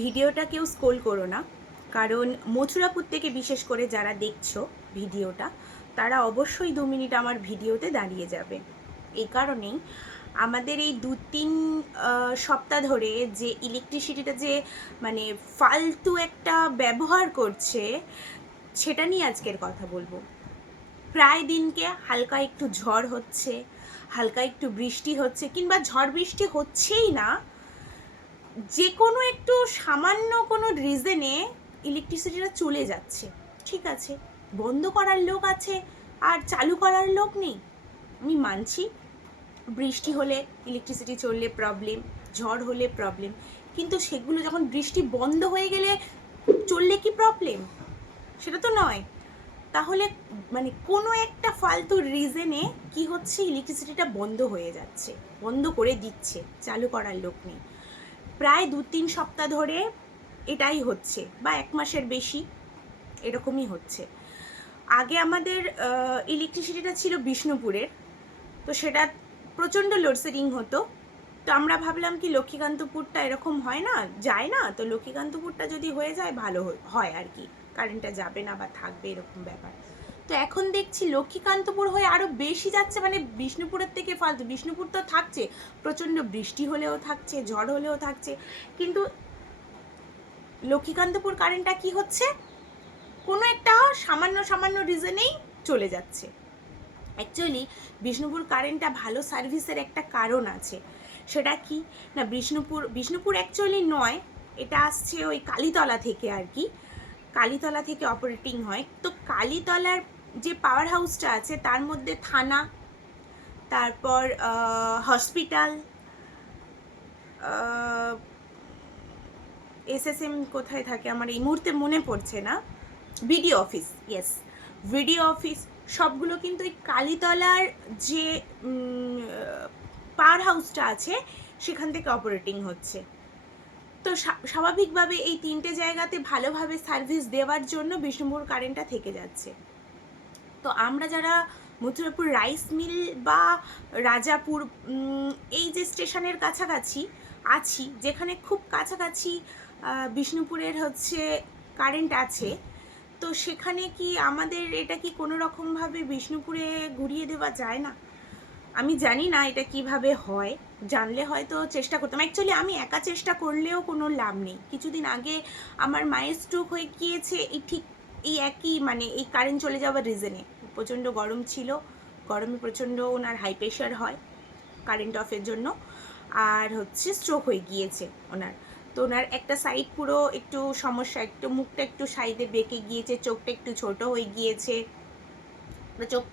ভিডিওটা কেউ স্ক্রোল করো না, কারণ মথুরাপুর থেকে বিশেষ করে যারা দেখছো ভিডিওটা তারা অবশ্যই 2 মিনিট আমার ভিডিওতে দাঁড়িয়ে যাবে। এই কারণেই আমাদের এই 2-3 সপ্তাহ ধরে যে ইলেকট্রিসিটিটা যে মানে ফালতু একটা ব্যবহার করছে, সেটা নিয়ে আজকের কথা বলবো। প্রায় দিনকে হালকা একটু ঝড় হচ্ছে, হালকা একটু বৃষ্টি হচ্ছে, কিংবা ঝড় বৃষ্টি হচ্ছেই না, যে কোনো একটু সামান্য কোনো রিজনে ইলেকট্রিসিটিটা চলে যাচ্ছে। ঠিক আছে, বন্ধ করার লোক আছে আর চালু করার লোক নেই, আমি মানছি। বৃষ্টি হলে ইলেকট্রিসিটি চললে প্রবলেম, ঝড় হলে প্রবলেম, কিন্তু সেগুলো যখন বৃষ্টি বন্ধ হয়ে গেলে চললে কি প্রবলেম? সেটা তো নয়। তাহলে মানে কোনো একটা ফালতু রিজনে কি হচ্ছে, ইলেকট্রিসিটিটা বন্ধ হয়ে যাচ্ছে, বন্ধ করে দিচ্ছে, চালু করার লোক নেই। প্রায় 2-3 সপ্তাহ ধরে এটাই হচ্ছে, বা 1 মাসের বেশি এরকমই হচ্ছে। আগে আমাদের ইলেকট্রিসিটিটা ছিল বিষ্ণুপুরের, তো সেটা প্রচণ্ড লোডশেডিং হতো। তো আমরা ভাবলাম কি লক্ষ্মীকান্তপুরটা এরকম হয় না, যায় না, তো লক্ষ্মীকান্তপুরটা যদি হয়ে যায় ভালো হয় আর কি, কারেন্টটা যাবে না বা থাকবে এরকম ব্যাপার। তো এখন দেখছি লক্ষ্মীকান্তপুর হয়ে আরও বেশি যাচ্ছে, মানে বিষ্ণুপুরের থেকে ফালতু। বিষ্ণুপুর তো থাকছে, প্রচণ্ড বৃষ্টি হলেও থাকছে, ঝড় হলেও থাকছে, কিন্তু লক্ষ্মীকান্তপুর কারেন্টটা কি হচ্ছে, কোনো একটা সামান্য সামান্য রিজনেই চলে যাচ্ছে। অ্যাকচুয়ালি বিষ্ণুপুর কারেন্টটা ভালো সার্ভিসের একটা কারণ আছে। সেটা কি না, বিষ্ণুপুর অ্যাকচুয়ালি নয়, এটা আসছে ওই কালীতলা থেকে আর কি, কালীতলা থেকে অপারেটিং হয়। তো কালীতলার যে পাওয়ার হাউসটা আছে তার মধ্যে থানা, তারপর হসপিটাল, এসএসএম কোথায় থাকে আমার এই মুহূর্তে মনে পড়ছে না, BDO office, yes, BDO office, সবগুলো কিন্তু এই কালীতলার যে পাওয়ার হাউসটা আছে সেখান থেকে অপারেটিং হচ্ছে। তো স্বাভাবিকভাবে এই 3টে জায়গাতে ভালোভাবে সার্ভিস দেওয়ার জন্য বিষ্ণুপুর কারেন্টটা থেকে যাচ্ছে। তো আমরা যারা মথুরাপুর রাইস মিল বা রাজাপুর এই যে স্টেশনের কাছাকাছি আছি, যেখানে খুব কাছাকাছি বিষ্ণুপুরের হচ্ছে কারেন্ট আছে, তো সেখানে কি আমাদের এটা কি কোনো রকমভাবে বিষ্ণুপুরে ঘুরিয়ে দেওয়া যায় না? আমি জানি না এটা কিভাবে হয়, জানলে হয়তো চেষ্টা করতাম। অ্যাকচুয়ালি আমি একা চেষ্টা করলেও কোনো লাভ নেই। কিছুদিন আগে আমার মায়ের স্ট্রোক হয়ে গিয়েছে এই একই মানে এই কারেন্ট চলে যাওয়ার রিজনে। প্রচণ্ড গরম ছিল, গরমে প্রচণ্ড ওনার হাই প্রেশার হয় কারেন্ট অফের জন্য, আর হচ্ছে স্ট্রোক হয়ে গিয়েছে ওনার। তো ওনার একটা সাইড পুরো একটু সমস্যা, একটু মুখটা একটু সাইডে বেঁকে গিয়েছে, চোখটা একটু ছোট হয়ে গিয়েছে, চোখ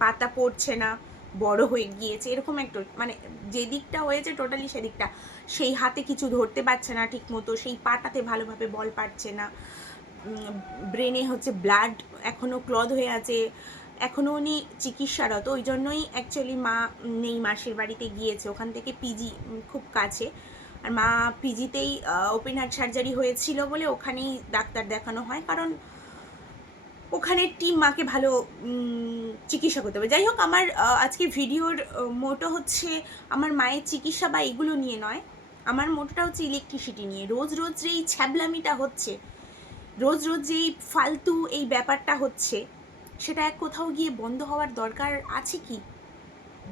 পাতা পড়ছে না, বড় হয়ে গিয়েছে, এরকম একটু মানে যে দিকটা হয়েছে টোটালি সেদিকটা, সেই হাতে কিছু ধরতে পারছে না ঠিক মতো, সেই পাটাতে ভালোভাবে বল পাচ্ছে না, ব্রেনে হচ্ছে ব্লাড এখনও ক্লদ হয়ে আছে, এখনও উনি চিকিৎসারত। ওই জন্যই অ্যাকচুয়ালি মা নেই, মাসির বাড়িতে গিয়েছে, ওখান থেকে পিজি খুব কাছে, আর মা পিজিতেই ওপেন হার্ট সার্জারি হয়েছিল বলে ওখানেই ডাক্তার দেখানো হয়, কারণ ওখানের টিম মাকে ভালো চিকিৎসা করতে হবে। যাই হোক, আমার আজকে ভিডিওর মোটো হচ্ছে আমার মায়ের চিকিৎসা বা এগুলো নিয়ে নয়, আমার মোটোটা হচ্ছে ইলেকট্রিসিটি নিয়ে। রোজ রোজ যে এই ছ্যাবলামিটা হচ্ছে, রোজ রোজ যে এই ফালতু এই ব্যাপারটা হচ্ছে, সেটা কোথাও গিয়ে বন্ধ হওয়ার দরকার আছে কি?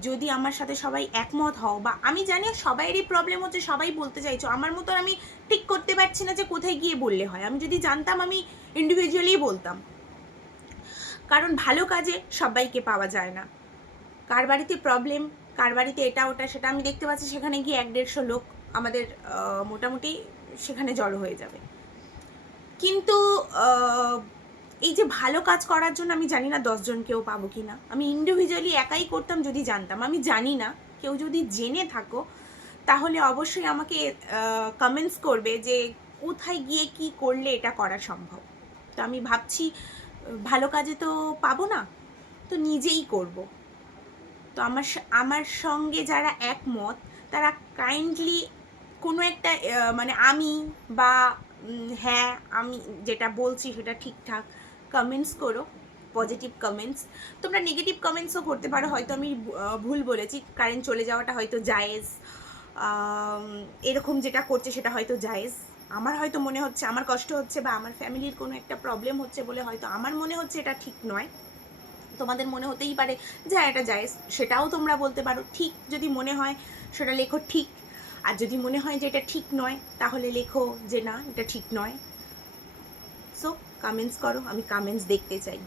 যদি আমার সাথে সবাই একমত হও, বা আমি জানি সবাইয়েরই প্রবলেম হচ্ছে, সবাই বলতে চাইছো, আমার মতো আমি ঠিক করতে পারছি না যে কোথায় গিয়ে বললে হয়। আমি যদি জানতাম আমি ইন্ডিভিজুয়ালি বলতাম, কারণ ভালো কাজে সবাইকে পাওয়া যায় না। কার বাড়িতে প্রবলেম, কার বাড়িতে এটা ওটা সেটা আমি দেখতে পাচ্ছি, সেখানে গিয়ে 1-150 লোক আমাদের মোটামুটি সেখানে জড়ো হয়ে যাবে। কিন্তু এই যে ভালো কাজ করার জন্য আমি জানি না 10 জনকেও পাবো কি না। আমি ইন্ডিভিজুয়ালি একাই করতাম যদি জানতাম। আমি জানি না, কেউ যদি জেনে থাকো তাহলে অবশ্যই আমাকে কমেন্টস করবে যে কোথায় গিয়ে কি করলে এটা করা সম্ভব। তো আমি ভাবছি ভালো কাজে তো পাবো না, তো নিজেই করব। তো আমার সঙ্গে যারা একমত তারা কাইন্ডলি কোনো একটা মানে আমি বা হ্যাঁ আমি যেটা বলছি সেটা ঠিকঠাক কমেন্টস করো, পজিটিভ কমেন্টস। তোমরা নেগেটিভ কমেন্টসও করতে পারো, হয়তো আমি ভুল বলেছি, কারেন্ট চলে যাওয়াটা হয়তো জায়েজ, এরকম যেটা করছে সেটা হয়তো জায়েজ, আমার হয়তো মনে হচ্ছে, আমার কষ্ট হচ্ছে বা আমার ফ্যামিলির কোনো একটা প্রবলেম হচ্ছে বলে হয়তো আমার মনে হচ্ছে এটা ঠিক নয়, তোমাদের মনে হতেই পারে যে এটা জায়েজ, সেটাও তোমরা বলতে পারো। ঠিক যদি মনে হয় সেটা লেখো ঠিক, আর যদি মনে হয় যে এটা ঠিক নয় তাহলে লেখো যে না এটা ঠিক নয়। সো কমেন্টস করো, আমি কমেন্টস দেখতে চাই।